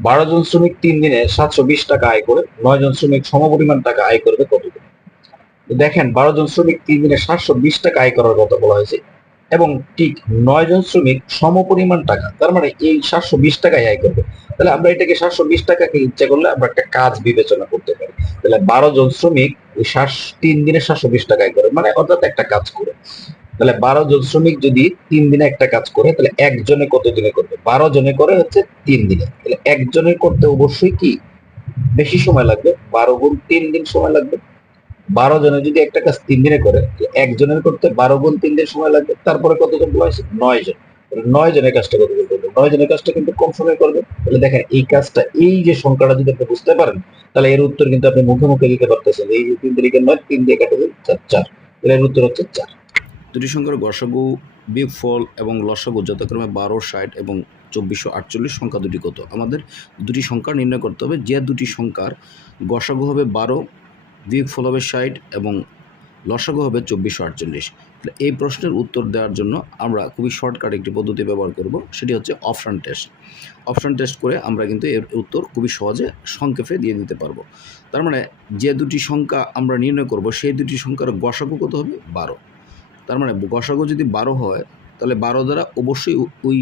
12 জন শ্রমিক 3 দিনে 720 টাকা আয় করে 9 জন শ্রমিক সমপরিমাণ টাকা আয় করবে কতদিন? দেখেন 12 জন শ্রমিক 3 দিনে 720 টাকা আয় করার কথা বলা হয়েছে এবং ঠিক 9 জন শ্রমিক সমপরিমাণ টাকা, তার মানে এই 720 টাকায় আয় করবে। তাহলে আমরা এটাকে 720 টাকাকে ইচ্ছা করলে আমরা একটা কাজ বিবেচনা করতে পারি। তাহলে 12 জন শ্রমিক ওই 3 দিনে 720 টাকা আয় করে, মানে অর্থাৎ একটা কাজ করে। তাহলে 12 জন শ্রমিক যদি 3 দিনে একটা কাজ করে, তাহলে একজনে কত দিনে করবে? 12 জনে করে হচ্ছে 3 দিনে। তাহলে একজনের করতে অবশ্যই কি বেশি সময় লাগবে, 12 গুণ 3 দিন সময় লাগবে। 12 জনে যদি একটা কাজ 3 দিনে করে, একজনের করতে 12 গুণ 3 দিন সময় লাগবে। তারপরে কতজন বলা হয়েছে? 9 জন। 9 জনের কাজটা কতজন করবে? 9 জনের কাজটা কিন্তু কম সময় করবে। তাহলে দেখেন এই কাজটা, এই যে সংখ্যাটা যদি আপনি বুঝতে পারেন, তাহলে এর উত্তর কিন্তু আপনি মুখে মুখে দিতে পারতেছেন। এই যে 3 তারিখের 9, 3 দিয়ে কাটে দিন 4, 4। তাহলে এর উত্তর হচ্ছে 4। দুটি সংখ্যার গসাগু, বিয়োগফল এবং লসাগু যথাক্রমে 12, 60 এবং 2448 সংখ্যা দুটি কত? আমাদের দুটি সংখ্যা নির্ণয় করতে হবে। যে দুটি সংখ্যার গসাগু হবে 12, বিয়োগফল হবে 60 এবং লসাগু হবে 2448। এই প্রশ্নের উত্তর দেওয়ার জন্য আমরা খুবই শর্টকাট একটি পদ্ধতি ব্যবহার করব, সেটি হচ্ছে অপশান টেস্ট। অপশান টেস্ট করে আমরা কিন্তু এর উত্তর খুবই সহজে সংক্ষেপে দিয়ে দিতে পারবো। তার মানে যে দুটি সংখ্যা আমরা নির্ণয় করব সেই দুটি সংখ্যার গসাগু কত হবে? 12। তার মানে গসাগু যদি 12 হয়, তাহলে 12 দ্বারা অবশ্যই ওই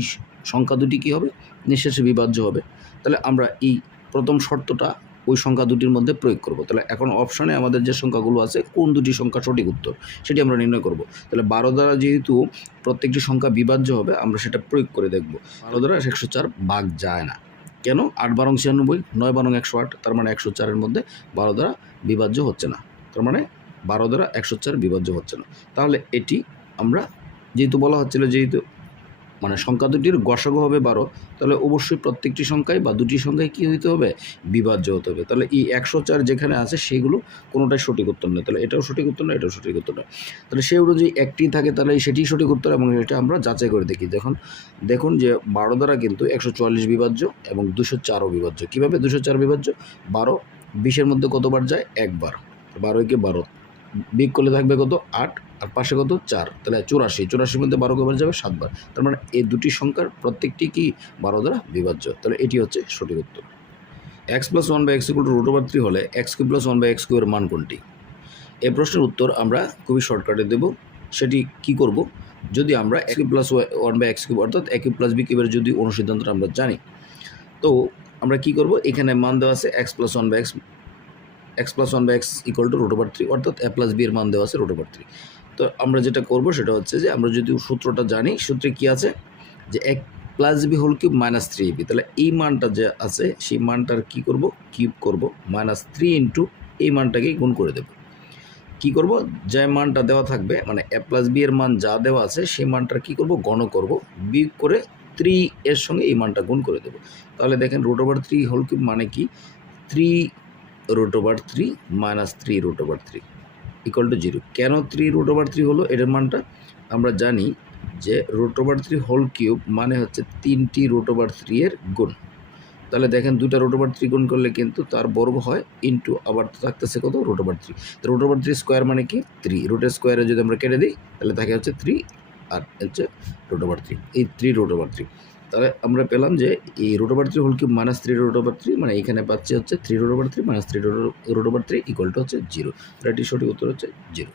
সংখ্যা দুটি কী হবে? নিঃশেষে বিভাজ্য হবে। তাহলে আমরা এই প্রথম শর্তটা ওই সংখ্যা দুটির মধ্যে প্রয়োগ করব। তাহলে এখন অপশানে আমাদের যে সংখ্যাগুলো আছে, কোন দুটি সংখ্যা সঠিক উত্তর সেটি আমরা নির্ণয় করব। তাহলে 12 দ্বারা যেহেতু প্রত্যেকটি সংখ্যা বিভাজ্য হবে, আমরা সেটা প্রয়োগ করে দেখব। 12 দ্বারা 104 ভাগ যায় না। কেন? 8 12 96, 9 12 108, তার মানে 104-এর মধ্যে 12 দ্বারা বিভাজ্য হচ্ছে না। তার মানে 12 দ্বারা 104 বিভাজ্য হচ্ছে না। তাহলে এটি আমরা, যেহেতু বলা হচ্ছিল যেহেতু মানে সংখ্যা দুটির গসাগু হবে 12, তাহলে অবশ্যই প্রত্যেকটি সংখ্যায় বা দুটি সংখ্যায় কী হতে হবে? বিভাজ্য হতে হবে। তাহলে এই 104 যেখানে আছে সেগুলো কোনোটাই সঠিক উত্তর নয়। তাহলে এটাও সঠিক উত্তর নয়, এটাও সঠিক উত্তর নয়। তাহলে সেই অনুযায়ী একটি থাকে, তাহলে সেটিই সঠিক উত্তর এবং এটা আমরা যাচাই করে দেখি। দেখুন যে 12 দ্বারা কিন্তু 144 বিভাজ্য এবং 204ও বিভাজ্য। কীভাবে 204 বিভাজ্য? 12 20-এর মধ্যে কতবার যায়? একবার। 12-কে 12 বিয়োগ করলে থাকবে কত? 8, আর পাশে কত? 4, তাহলে 84। 84-র মধ্যে 12 কবার যাবে? 7 বার। তার মানে এই দুটি সংখ্যার প্রত্যেকটি কি 12 দ্বারা বিভাজ্য। তাহলে এটি হচ্ছে সঠিক উত্তর। x + 1/x √3 হলে x³ + 1/x³ এর মান কোনটি? এই প্রশ্নের উত্তর আমরা খুবই শর্টকাটে দেব। সেটি কি করব? যদি আমরা x³ + 1/x³ অর্থাৎ a³ + b³ এর যদি অনুসিদ্ধান্তটা আমরা জানি, তো আমরা কি করব? এখানে মান দেওয়া আছে x + 1/x √3, অর্থাৎ a + b এর মান দেওয়া আছে √3। তো আমরা যেটা করব সেটা হচ্ছে যে আমরা যদি সূত্রটা জানি, সূত্রে কি আছে যে a + b whole cube -3ab, তাহলে এই মানটা যে আছে সেই মানটার কি করব? কিউব করব, -3 ইন্টু এই মানটাকে গুণ করে দেব। কি করব? যে মানটা দেওয়া থাকবে মানে a + b এর মান যা দেওয়া আছে সেই মানটার কি করব? গণ করব, বিয়োগ করে 3 এর সঙ্গে এই মানটা গুণ করে দেব। তাহলে দেখেন √3 হোল কিউব মানে কি? 3 √3 -3 √3 = 0। কেন 3 √3 হলো? এটার মানটা আমরা জানি যে √3 হোল কিউব মানে হচ্ছে 3টি √3 এর গুণ। তাহলে দেখেন 2টা √3 গুণ করলে কিন্তু তার বর্গ হয়, ইন্টু আবার থাকতেছে কত? √3। তো √3 স্কোয়ার মানে কি? 3। রুটের স্কোয়ারে যদি আমরা কেটে দিই তাহলে থাকে হচ্ছে 3 আর হচ্ছে √3, এই 3 √3। তাহলে আমরা পেলাম যে এই √3 হোল কিউব -3 √3 মানে এখানে পাচ্ছি হচ্ছে 3 √3 -3 √3 = হচ্ছে 0। তাহলে এটির সঠিক উত্তর হচ্ছে 0।